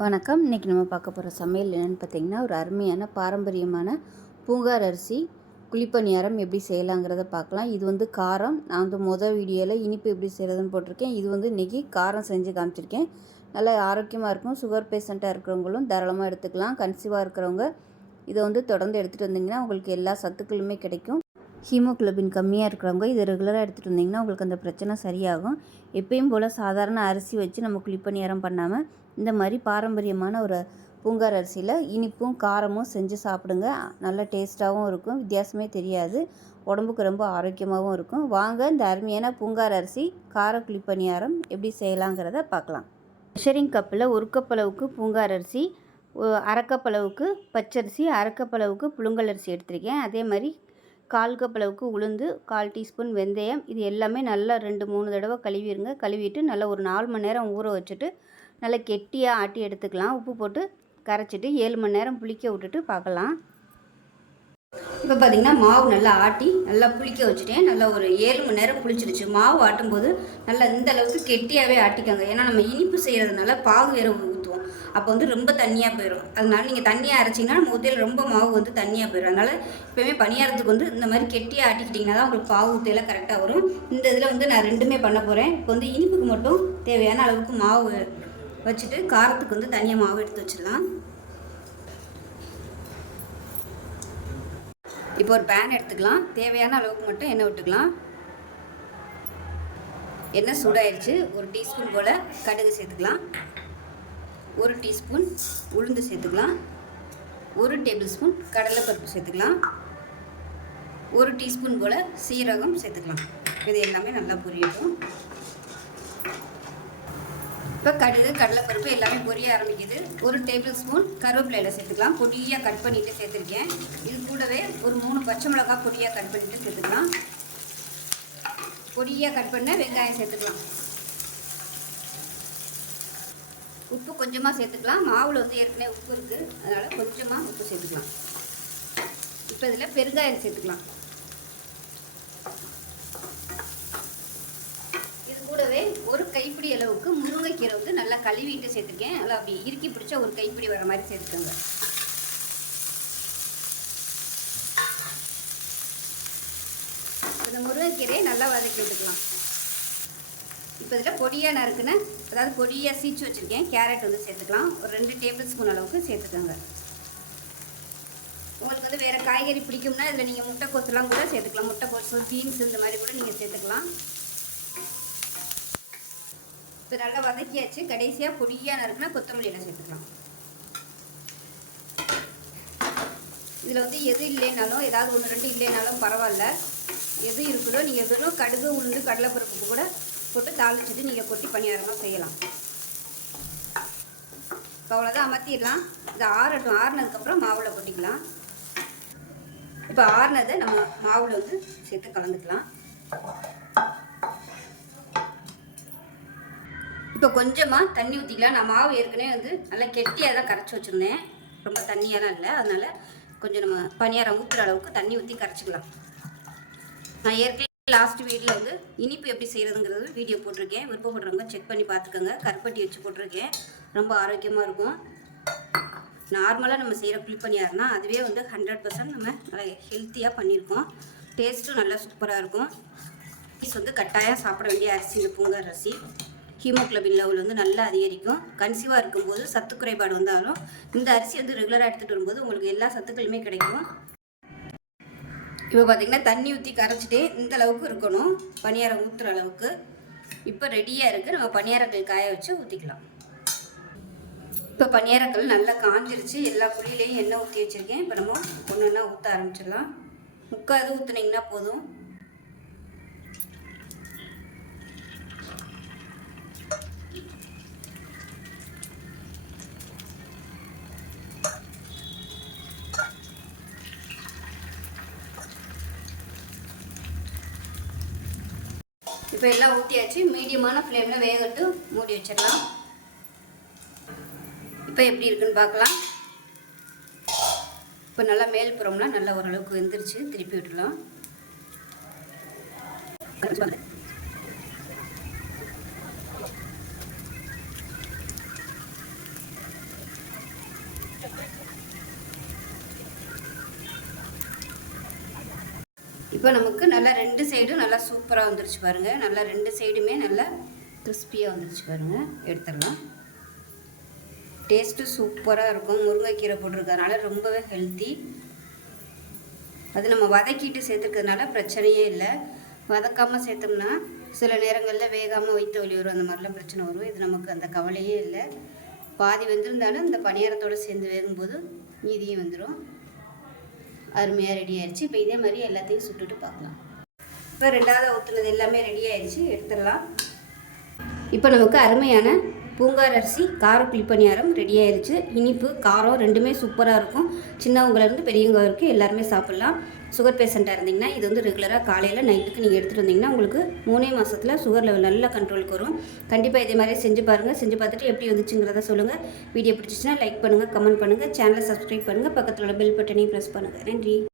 வணக்கம். இன்றைக்கி நம்ம பார்க்க போகிற சமையல் என்னென்னு பார்த்தீங்கன்னா ஒரு அருமையான பாரம்பரியமான பூங்கார் அரிசி குழிப்பணியாரம் எப்படி செய்யலாங்கிறத பார்க்கலாம். இது வந்து காரம். நான் வந்து மொதல் வீடியோவில் இனிப்பு எப்படி செய்கிறதுன்னு போட்டிருக்கேன். இது வந்து இன்றைக்கி காரம் செஞ்சு காமிச்சிருக்கேன். நல்லா ஆரோக்கியமாக இருக்கும். சுகர் பேஷண்ட்டாக இருக்கிறவங்களும் தாராளமாக எடுத்துக்கலாம். கன்சீவாக இருக்கிறவங்க இதை வந்து தொடர்ந்து எடுத்துகிட்டு வந்தீங்கன்னா உங்களுக்கு எல்லா சத்துக்களுமே கிடைக்கும். ஹீமோக்ளோபின் கம்மியாக இருக்கிறவங்க இதை ரெகுலராக எடுத்துகிட்டு வந்தீங்கன்னா உங்களுக்கு அந்த பிரச்சனை சரியாகும். எப்பயும் போல் சாதாரண அரிசி வச்சு நம்ம குழிப்பணியாரம் பண்ணாமல் இந்த மாதிரி பாரம்பரியமான ஒரு பூங்கார் அரிசியில் இனிப்பும் காரமும் செஞ்சு சாப்பிடுங்க. நல்ல டேஸ்ட்டாகவும் இருக்கும். வித்தியாசமே தெரியாது. உடம்புக்கு ரொம்ப ஆரோக்கியமாகவும் இருக்கும். வாங்க இந்த அருமையான பூங்கார் அரிசி கார குழிப்பணியாரம் எப்படி செய்யலாங்கிறத பார்க்கலாம். மெஷரிங் கப்பில் ஒரு கப் அளவுக்கு பூங்கார் அரிசி அரைக்கப் அளவுக்கு பச்சரிசி அரைக்கப் அளவுக்கு புழுங்கல் அரிசி எடுத்திருக்கேன். அதே மாதிரி கால் கப் அளவுக்கு உளுந்து கால் டீஸ்பூன் வெந்தயம். இது எல்லாமே நல்லா ரெண்டு மூணு தடவை கழுவிடுங்க கழுவிட்டு நல்லா ஒரு நாலு மணி நேரம் ஊற வச்சுட்டு நல்லா கெட்டியாக ஆட்டி எடுத்துக்கலாம். உப்பு போட்டு கரைச்சிட்டு ஏழு மணி நேரம் புளிக்க விட்டுட்டு பார்க்கலாம். இப்போ பார்த்தீங்கன்னா மாவு நல்லா ஆட்டி நல்லா புளிக்க வச்சுட்டேன். நல்லா ஒரு ஏழு மணி நேரம் புளிச்சிருச்சு. மாவு ஆட்டும்போது நல்லா இந்த அளவுக்கு கெட்டியாகவே ஆட்டிக்கோங்க. ஏன்னா நம்ம இனிப்பு செய்கிறதுனால பாகு வேற ஊற்றுவோம் அப்போ வந்து ரொம்ப தண்ணியாக போயிடும் அதனால நீங்கள் தண்ணியாக அரைச்சிங்கன்னா நம்ம ஊற்றியில் ரொம்ப மாவு வந்து தண்ணியாக போயிடும் அதனால் எப்போயுமே பணியாரத்துக்கு வந்து இந்த மாதிரி கெட்டியாக ஆட்டிக்கிட்டிங்கன்னா தான் உங்களுக்கு பாவு ஊற்றியெல்லாம் கரெக்டாக வரும். இந்த இதில் வந்து நான் ரெண்டுமே பண்ண போகிறேன் இப்போ வந்து இனிப்புக்கு மட்டும் தேவையான அளவுக்கு மாவு வச்சுட்டு காரத்துக்கு வந்து தனியாக மாவு எடுத்து வச்சிடலாம். இப்போ ஒரு பேன் எடுத்துக்கலாம். தேவையான அளவுக்கு மட்டும் எண்ணெய் விட்டுக்கலாம். எண்ணெய் சூடாயிடுச்சு ஒரு டீஸ்பூன் போல் கடுகு சேர்த்துக்கலாம். ஒரு டீஸ்பூன் உளுந்து சேர்த்துக்கலாம். ஒரு டேபிள் ஸ்பூன் கடலைப்பருப்பு சேர்த்துக்கலாம். ஒரு டீஸ்பூன் போல் சீரகம் சேர்த்துக்கலாம். இது எல்லாமே நல்லா புரியட்டும். இப்போ கடுகு கடலைப்பருப்பு எல்லாமே பொரிய ஆரம்பிக்குது. ஒரு டேபிள் ஸ்பூன் கருவேப்பிலையில் சேர்த்துக்கலாம். பொடியாக கட் பண்ணிவிட்டு சேர்த்துருக்கேன். இது கூடவே ஒரு மூணு பச்சை மிளகாய் பொடியாக கட் பண்ணிட்டு சேர்த்துக்கலாம். பொடியாக கட் பண்ண வெங்காயம் சேர்த்துக்கலாம். உப்பு கொஞ்சமாக சேர்த்துக்கலாம். மாவில் வந்து ஏற்கனவே உப்பு இருக்குது அதனால் கொஞ்சமாக உப்பு சேர்த்துக்கலாம். இப்போ இதில் பெருங்காயம் சேர்த்துக்கலாம். கூடவே ஒரு கைப்பிடி அளவுக்கு முருங்கைக்கீரை வந்து நல்லா கழுவிட்டு சேர்த்துருக்கேன். நல்லா அப்படி இறுக்கி பிடிச்சா ஒரு கைப்பிடி வர மாதிரி சேர்த்துக்கோங்க. இந்த முருங்கைக்கீரையை நல்லா வதக்கி விட்டுக்கலாம். இப்போ இதில் பொடியாக நறுக்குன்னு அதாவது பொடியாக சீச்சு வச்சுருக்கேன். கேரட் வந்து சேர்த்துக்கலாம். ஒரு ரெண்டு டேபிள் ஸ்பூன் அளவுக்கு சேர்த்துக்கோங்க. உங்களுக்கு வந்து வேறு காய்கறி பிடிக்கும்னா இதில் நீங்கள் முட்டைக்கோசுலாம் கூட சேர்த்துக்கலாம். முட்டைக்கோசு பீன்ஸ் இந்த மாதிரி கூட நீங்கள் சேர்த்துக்கலாம். இப்போ நல்லா வதக்கியாச்சு. கடைசியாக பொடியாக நறுக்குனா கொத்தமல்லியில் சேர்த்துக்கலாம். இதில் வந்து எது இல்லைனாலும் ஏதாவது ஒன்று ரெண்டு இல்லைனாலும் பரவாயில்ல. எது இருக்குதோ நீங்கள் வெறும் கடுகு உளுந்து கடலைப்பருப்பு கூட போட்டு தாளிச்சிட்டு நீங்கள் கொட்டி பணியாரமாக செய்யலாம். இப்போ அவ்வளோதான் அமர்த்திடலாம். இது ஆறட்டும். ஆறுனதுக்கப்புறம் மாவில் கொட்டிக்கலாம். இப்போ ஆறுனதை நம்ம மாவில் வந்து சேர்த்து கலந்துக்கலாம். இப்போ கொஞ்சமாக தண்ணி ஊற்றிக்கலாம் நான் மாவு ஏற்கனவே வந்து நல்லா கெட்டியாக தான் கரைச்சி வச்சுருந்தேன். ரொம்ப தண்ணியெல்லாம் இல்லை. அதனால் கொஞ்சம் நம்ம பனியாரம் ஊற்றுற அளவுக்கு தண்ணி ஊற்றி கரைச்சிக்கலாம். நான் ஏற்கனவே லாஸ்ட் வீடியோவில் வந்து இனிப்பு எப்படி செய்கிறதுங்கிறது வீடியோ போட்டிருக்கேன். விருப்பப்படுறவங்க செக் பண்ணி பார்த்துக்கோங்க. கருப்பட்டி வச்சு போட்டிருக்கேன். ரொம்ப ஆரோக்கியமாக இருக்கும். நார்மலாக நம்ம செய்கிற புளிப்பணியாருனா அதுவே வந்து ஹண்ட்ரட் பர்சன்ட் நம்ம நல்லா ஹெல்த்தியாக பண்ணியிருக்கோம். டேஸ்ட்டும் நல்லா சூப்பராக இருக்கும். ரைஸ் வந்து கட்டாயம் சாப்பிட வேண்டிய அரிசி இந்த பூங்கார் அரிசி. ஹீமோக்ளோபின் லெவல் வந்து நல்லா அதிகரிக்கும். கன்சீவாக இருக்கும்போது சத்து குறைபாடு வந்தாலும் இந்த அரிசி வந்து ரெகுலராக எடுத்துகிட்டு வரும்போது உங்களுக்கு எல்லா சத்துக்களுமே கிடைக்கும். இப்போ பார்த்தீங்கன்னா தண்ணி ஊற்றி கரைச்சிட்டே இந்த அளவுக்கு இருக்கணும். பணியாரம் ஊற்றுற அளவுக்கு. இப்போ ரெடியாக இருக்குது நம்ம பணியாரங்கள் காய வச்சு ஊற்றிக்கலாம் இப்போ பணியாரங்கள் நல்லா காஞ்சிருச்சு. எல்லா குழியிலையும் எண்ணெய் ஊற்றி வச்சுருக்கேன். இப்போ நம்ம ஒன்று ஒன்றா ஊற்ற ஆரம்பிச்சிடலாம். முக்காது ஊற்றுனீங்கன்னா போதும். இப்போ எல்லாம் ஊற்றியாச்சு மீடியமான ஃப்ளேமில் வேகட்டு மூடி வச்சிடலாம். இப்போ எப்படி இருக்குன்னு பார்க்கலாம். இப்போ நல்லா மேல் புறம்லாம் நல்லா ஓரளவுக்கு வெந்துருச்சு. திருப்பி விட்டுடலாம். இப்போ நமக்கு நல்லா ரெண்டு சைடும் நல்லா சூப்பராக வந்துருச்சு பாருங்கள் நல்லா ரெண்டு சைடுமே நல்லா கிறிஸ்பியாக வந்துருச்சு பாருங்கள் எடுத்துடலாம். டேஸ்ட்டு சூப்பராக இருக்கும். முருங்கைக்கீரை போட்டிருக்கறனால ரொம்பவே ஹெல்த்தி அது நம்ம வதக்கிட்டு சேர்த்துக்கிறதுனால பிரச்சனையே இல்லை. வதக்காமல் சேர்த்தோம்னா சில நேரங்களில் வேகாமல் வயிற்று வலி வரும். அந்த மாதிரிலாம் பிரச்சனை வரும். இது நமக்கு அந்த கவலையே இல்லை. பாதி வெந்திருந்தாலும் இந்த பணியாரத்தோடு சேர்ந்து வேகும்போது மீதியும் வந்துடும் அருமையாக ரெடி ஆயிடுச்சு இப்போ இதே மாதிரி எல்லாத்தையும் சுட்டுட்டு பார்க்கலாம். இப்போ ரெண்டாவது ஊற்றுனது எல்லாமே ரெடி ஆயிடுச்சு எடுத்துடலாம். இப்போ நமக்கு அருமையான பூங்கார் அரிசி கார புளிப்பணியாரம் ரெடி ஆயிருச்சு. இனிப்பு காரம் ரெண்டுமே சூப்பராக இருக்கும். சின்னவங்கலேருந்து பெரியவங்க வரைக்கும் எல்லாருமே சாப்பிட்லாம். சுகர் பேஷண்ட்டாக இருந்தீங்கன்னா இது வந்து ரெகுலராக காலையில் நைட்டுக்கு நீங்கள் எடுத்துகிட்டு வந்தீங்கன்னா உங்களுக்கு மூணே மாதத்தில் சுகர் லெவல் நல்ல கண்ட்ரோலுக்கு வரும். கண்டிப்பாக இதே மாதிரி செஞ்சு பாருங்கள் செஞ்சு பார்த்துட்டு எப்படி வந்துச்சுங்கிறத சொல்லுங்கள் வீடியோ பிடிச்சிச்சுன்னா லைக் பண்ணுங்கள் கமெண்ட் பண்ணுங்கள் சேனலை சப்ஸ்கிரைப் பண்ணுங்கள் பக்கத்தில் உள்ள பெல் பட்டனையும் ப்ரெஸ் பண்ணுங்கள் நன்றி.